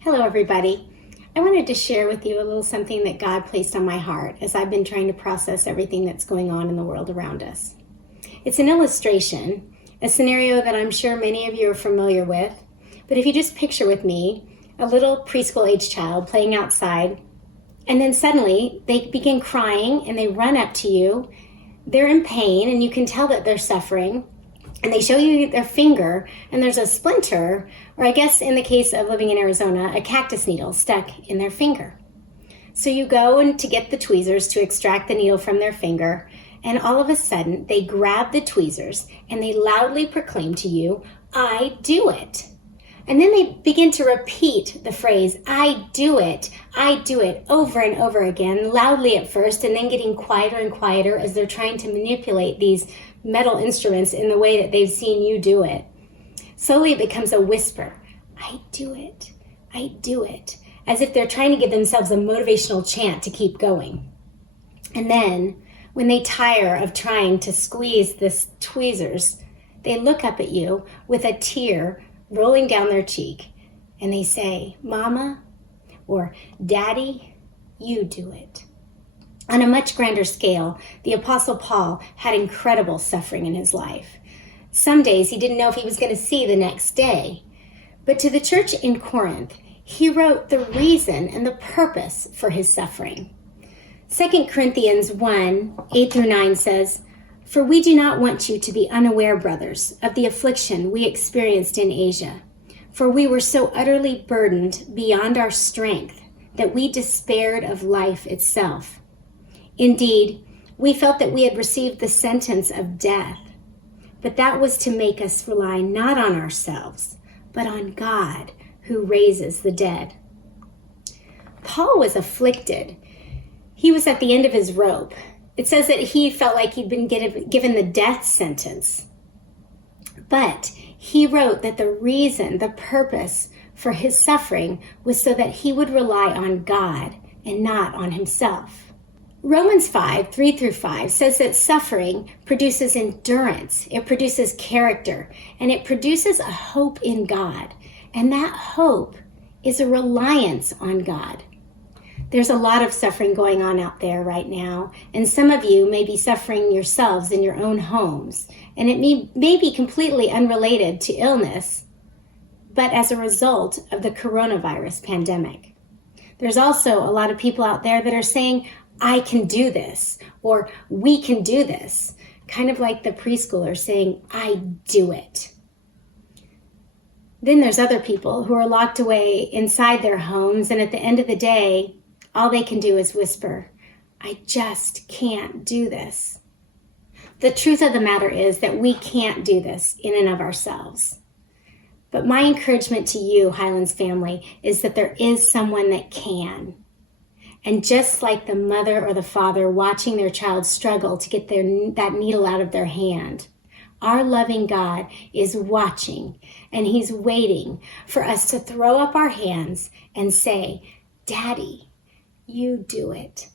Hello, everybody. I wanted to share with you a little something that God placed on my heart as I've been trying to process everything that's going on in the world around us. It's an illustration, a scenario that I'm sure many of you are familiar with, but if you just picture with me a little preschool-age child playing outside, and then suddenly they begin crying and they run up to you. They're in pain and you can tell that they're suffering, and they show you their finger and there's a splinter, or I guess in the case of living in Arizona, a cactus needle stuck in their finger. So you go and to get the tweezers to extract the needle from their finger, and all of a sudden they grab the tweezers and they loudly proclaim to you, "I do it." And then they begin to repeat the phrase, "I do it," over and over again, loudly at first, and then getting quieter and quieter as they're trying to manipulate these metal instruments in the way that they've seen you do it. Slowly it becomes a whisper, "I do it, I do it," as if they're trying to give themselves a motivational chant to keep going. And then, when they tire of trying to squeeze this tweezers, they look up at you with a tear rolling down their cheek, and they say, "Mama," or "Daddy, you do it." On a much grander scale, the Apostle Paul had incredible suffering in his life. Some days he didn't know if he was going to see the next day. But to the church in Corinth, he wrote the reason and the purpose for his suffering. 2 Corinthians 1, 8-9 says, "For we do not want you to be unaware, brothers, of the affliction we experienced in Asia. For we were so utterly burdened beyond our strength that we despaired of life itself. Indeed, we felt that we had received the sentence of death, but that was to make us rely not on ourselves, but on God who raises the dead." Paul was afflicted. He was at the end of his rope. It says that he felt like he'd been given the death sentence. But he wrote that the reason, the purpose for his suffering was so that he would rely on God and not on himself. Romans 5, 3-5 says that suffering produces endurance, it produces character, and it produces a hope in God. And that hope is a reliance on God. There's a lot of suffering going on out there right now, and some of you may be suffering yourselves in your own homes, and it may be completely unrelated to illness, but as a result of the coronavirus pandemic. There's also a lot of people out there that are saying, "I can do this," or "we can do this," kind of like the preschooler saying, "I do it." Then there's other people who are locked away inside their homes, and at the end of the day, all they can do is whisper, "I just can't do this." The truth of the matter is that we can't do this in and of ourselves. But my encouragement to you, Highlands family, is that there is someone that can. And just like the mother or the father watching their child struggle to get that needle out of their hand, our loving God is watching, and he's waiting for us to throw up our hands and say, "Daddy, you do it."